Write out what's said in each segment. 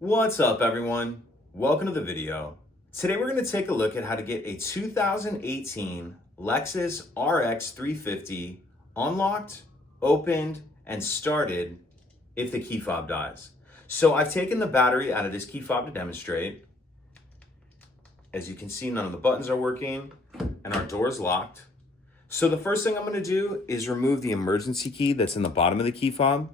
What's up, everyone? Welcome to the video. Today we're going to take a look at how to get a 2018 Lexus RX 350 unlocked, opened, and started if the key fob dies. So I've taken the battery out of this key fob to demonstrate. As you can see, none of the buttons are working and our door is locked. So the first thing I'm going to do is remove the emergency key that's in the bottom of the key fob.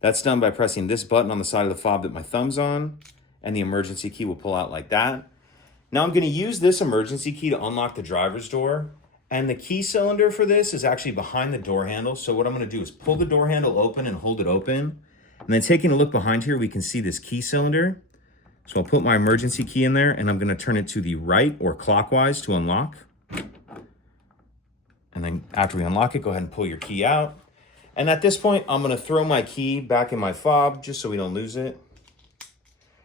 That's done by pressing this button on the side of the fob that my thumb's on, and the emergency key will pull out like that. Now I'm going to use this emergency key to unlock the driver's door, and the key cylinder for this is actually behind the door handle. So what I'm going to do is pull the door handle open and hold it open. And then taking a look behind here, we can see this key cylinder. So I'll put my emergency key in there, and I'm going to turn it to the right or clockwise to unlock. And then after we unlock it, go ahead and pull your key out. And at this point, I'm gonna throw my key back in my fob just so we don't lose it.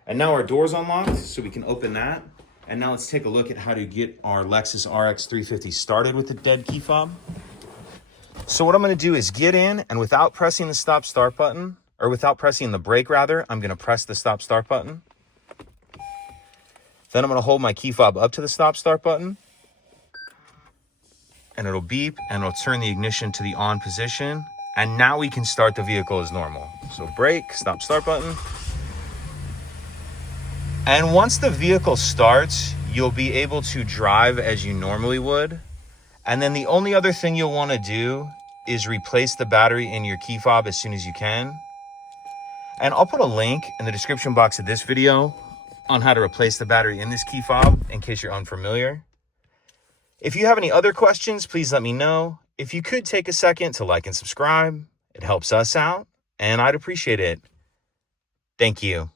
And now our door's unlocked, so we can open that. And now let's take a look at how to get our Lexus RX 350 started with the dead key fob. So what I'm gonna do is get in, and without pressing the stop start button, or without pressing the brake rather, I'm gonna press the stop start button. Then I'm gonna hold my key fob up to the stop start button, and it'll beep, and it'll turn the ignition to the on position. And now we can start the vehicle as normal. So brake, stop start button. And once the vehicle starts, you'll be able to drive as you normally would. And then the only other thing you'll want to do is replace the battery in your key fob as soon as you can. And I'll put a link in the description box of this video on how to replace the battery in this key fob in case you're unfamiliar. If you have any other questions, please let me know. If you could take a second to like and subscribe, it helps us out, and I'd appreciate it. Thank you.